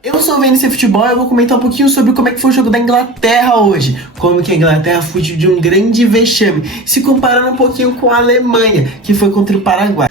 Eu sou o VNC Futebol e eu vou comentar um pouquinho sobre como é que foi o jogo da Inglaterra hoje. Como que a Inglaterra fugiu de um grande vexame, se comparando um pouquinho com a Alemanha, que foi contra o Paraguai.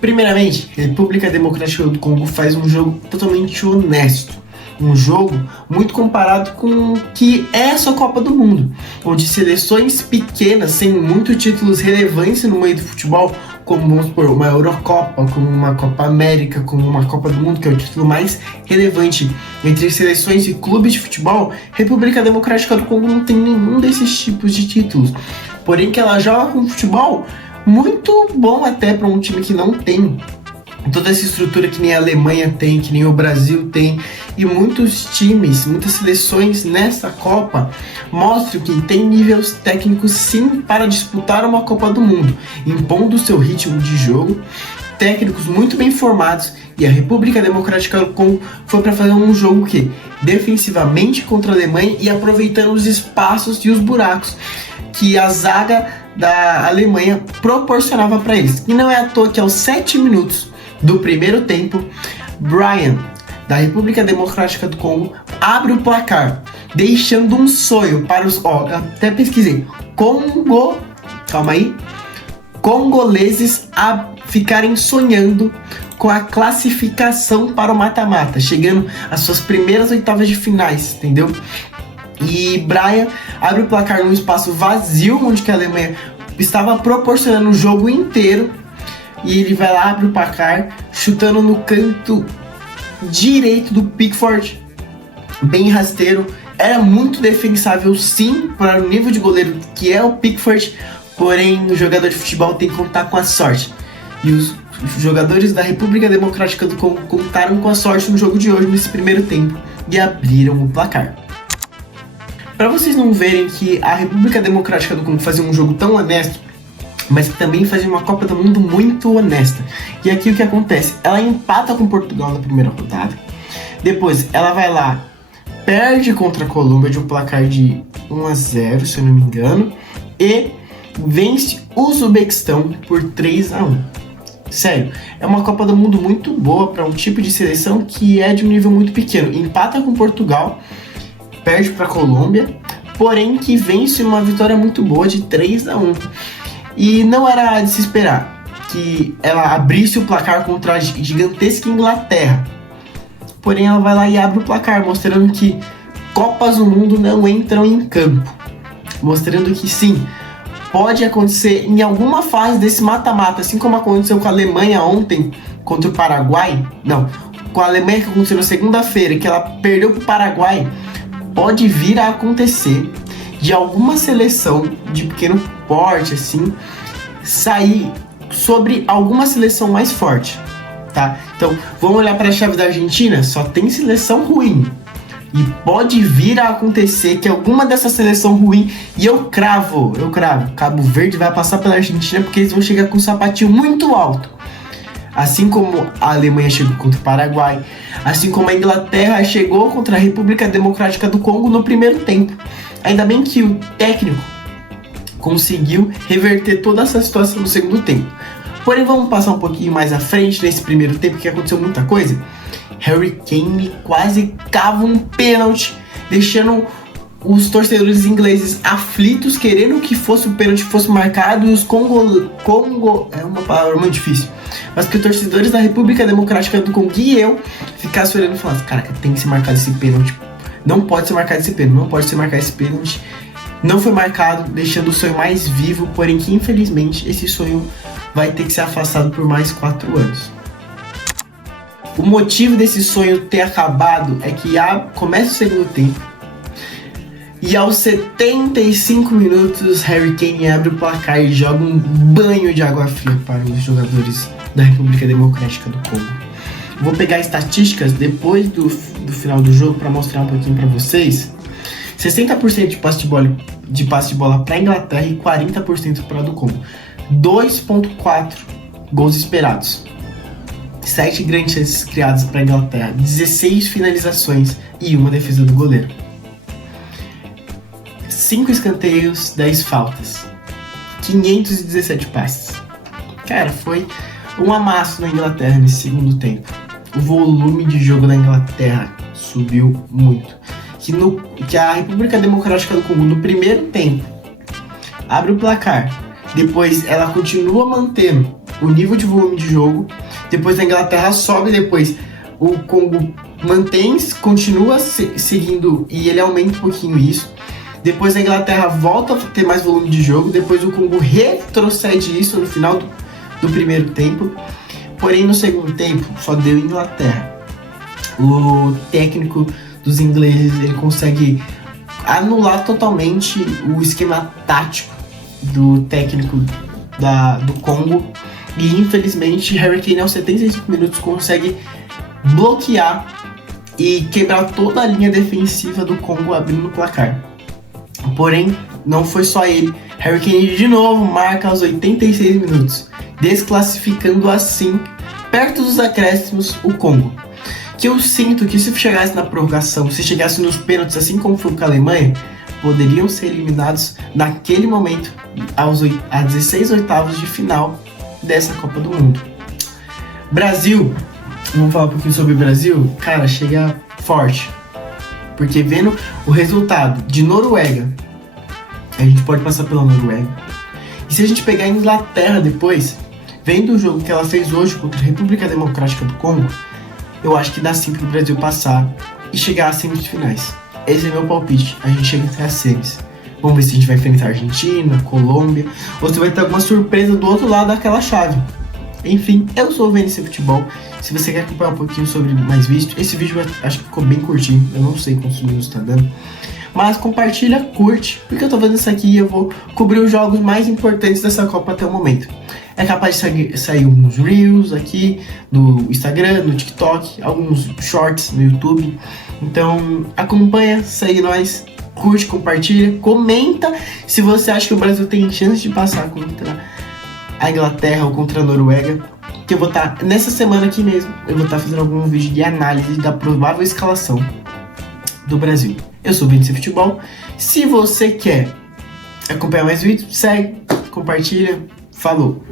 Primeiramente, a República Democrática do Congo faz um jogo totalmente honesto. Um jogo muito comparado com o que é essa Copa do Mundo, onde seleções pequenas, sem muitos títulos relevantes no meio do futebol, como vamos supor, uma Eurocopa, como uma Copa América, como uma Copa do Mundo, que é o título mais relevante entre seleções e clubes de futebol, República Democrática do Congo não tem nenhum desses tipos de títulos. Porém que ela joga com futebol muito bom até para um time que não tem toda essa estrutura que nem a Alemanha tem, que nem o Brasil tem, e muitos times, muitas seleções nessa Copa mostram que tem níveis técnicos sim para disputar uma Copa do Mundo, impondo o seu ritmo de jogo, técnicos muito bem formados, e a República Democrática do Congo foi para fazer um jogo que defensivamente contra a Alemanha e aproveitando os espaços e os buracos que a zaga da Alemanha proporcionava para eles. E não é à toa que aos 7 minutos do primeiro tempo, Brian, da República Democrática do Congo, abre o placar, deixando um sonho para os... até pesquisei. Congoleses a ficarem sonhando com a classificação para o mata-mata, chegando às suas primeiras oitavas de finais, entendeu? E Brian abre o placar num espaço vazio, onde que a Alemanha estava proporcionando o jogo inteiro. E ele vai lá, abre o placar, chutando no canto direito do Pickford, bem rasteiro. Era muito defensável sim, para o nível de goleiro que é o Pickford, porém o jogador de futebol tem que contar com a sorte. E os jogadores da República Democrática do Congo contaram com a sorte no jogo de hoje, nesse primeiro tempo, e abriram o placar. Para vocês não verem que a República Democrática do Congo fazia um jogo tão honesto, mas que também fazia uma Copa do Mundo muito honesta. E aqui o que acontece? Ela empata com Portugal na primeira rodada. Depois ela vai lá, perde contra a Colômbia de um placar de 1-0, se eu não me engano, e vence o Uzbequistão por 3-1. Sério, é uma Copa do Mundo muito boa para um tipo de seleção que é de um nível muito pequeno. Empata com Portugal, perde para a Colômbia, porém que vence uma vitória muito boa de 3-1. E não era de se esperar que ela abrisse o placar contra a gigantesca Inglaterra. Porém, ela vai lá e abre o placar, mostrando que Copas do Mundo não entram em campo. Mostrando que sim, pode acontecer em alguma fase desse mata-mata, assim como aconteceu com a Alemanha ontem contra o Paraguai. Não, com a Alemanha que aconteceu na segunda-feira, que ela perdeu para o Paraguai. Pode vir a acontecer de alguma seleção de pequeno porte, assim, sair sobre alguma seleção mais forte, tá? Então, vamos olhar para a chave da Argentina, só tem seleção ruim. E pode vir a acontecer que alguma dessa seleção ruim, e eu cravo, Cabo Verde vai passar pela Argentina porque eles vão chegar com um sapatinho muito alto. Assim como a Alemanha chegou contra o Paraguai, assim como a Inglaterra chegou contra a República Democrática do Congo no primeiro tempo. Ainda bem que o técnico conseguiu reverter toda essa situação no segundo tempo. Porém, vamos passar um pouquinho mais à frente nesse primeiro tempo, que aconteceu muita coisa. Harry Kane quase cava um pênalti, deixando os torcedores ingleses aflitos, querendo que fosse o pênalti fosse marcado, e os é uma palavra muito difícil, mas que os torcedores da República Democrática do Congo e eu ficassem olhando e falassem: cara, tem que ser marcado esse pênalti, não pode ser marcado esse pênalti, não pode ser marcado esse pênalti. Não foi marcado, deixando o sonho mais vivo, porém que infelizmente esse sonho vai ter que ser afastado por mais 4 anos. O motivo desse sonho ter acabado é que começa o segundo tempo, e aos 75 minutos, Harry Kane abre o placar e joga um banho de água fria para os jogadores da República Democrática do Congo. Vou pegar estatísticas depois do final do jogo para mostrar um pouquinho para vocês. 60% de passe de bola para a Inglaterra e 40% para a do Congo. 2.4 gols esperados. 7 grandes chances criadas para a Inglaterra. 16 finalizações e uma defesa do goleiro. 5 escanteios, 10 faltas. 517 passes. Cara, foi um amasso na Inglaterra nesse segundo tempo. O volume de jogo da Inglaterra Subiu muito. Que a República Democrática do Congo, no primeiro tempo, abre o placar. Depois ela continua mantendo o nível de volume de jogo. Depois a Inglaterra sobe. Depois o Congo mantém, continua seguindo e ele aumenta um pouquinho isso. Depois a Inglaterra volta a ter mais volume de jogo. Depois o Congo retrocede isso no final do primeiro tempo. Porém, no segundo tempo, só deu Inglaterra. O técnico dos ingleses, ele consegue anular totalmente o esquema tático do técnico do Congo. E, infelizmente, Harry Kane, aos 75 minutos, consegue bloquear e quebrar toda a linha defensiva do Congo, abrindo o placar. Porém, não foi só ele. Harry Kane de novo marca aos 86 minutos, desclassificando assim, perto dos acréscimos, o Congo. Que eu sinto que se chegasse na prorrogação, se chegasse nos pênaltis, assim como foi com a Alemanha, poderiam ser eliminados naquele momento, a 16 oitavos de final dessa Copa do Mundo. Brasil, vamos falar um pouquinho sobre o Brasil? Cara, chega forte. Porque vendo o resultado de Noruega, a gente pode passar pela Noruega. E se a gente pegar a Inglaterra depois, vendo o jogo que ela fez hoje contra a República Democrática do Congo, eu acho que dá sim pro Brasil passar e chegar às semifinais. Esse é meu palpite. A gente chega até as semis. Vamos ver se a gente vai enfrentar a Argentina, Colômbia, ou se vai ter alguma surpresa do outro lado daquela chave. Enfim, eu sou o VNC Futebol. Se você quer acompanhar um pouquinho sobre mais vídeo, esse vídeo acho que ficou bem curtinho. Eu não sei quantos minutos está dando. Mas compartilha, curte, porque eu tô fazendo isso aqui e eu vou cobrir os jogos mais importantes dessa Copa até o momento. É capaz de sair alguns Reels aqui no Instagram, no TikTok, alguns Shorts no YouTube. Então acompanha, segue nós, curte, compartilha, comenta se você acha que o Brasil tem chance de passar contra a Inglaterra ou contra a Noruega. Que eu vou estar, nessa semana aqui mesmo, eu vou estar fazendo algum vídeo de análise da provável escalação do Brasil. Eu sou o VNC Futebol. Se você quer acompanhar mais vídeos, segue, compartilha. Falou!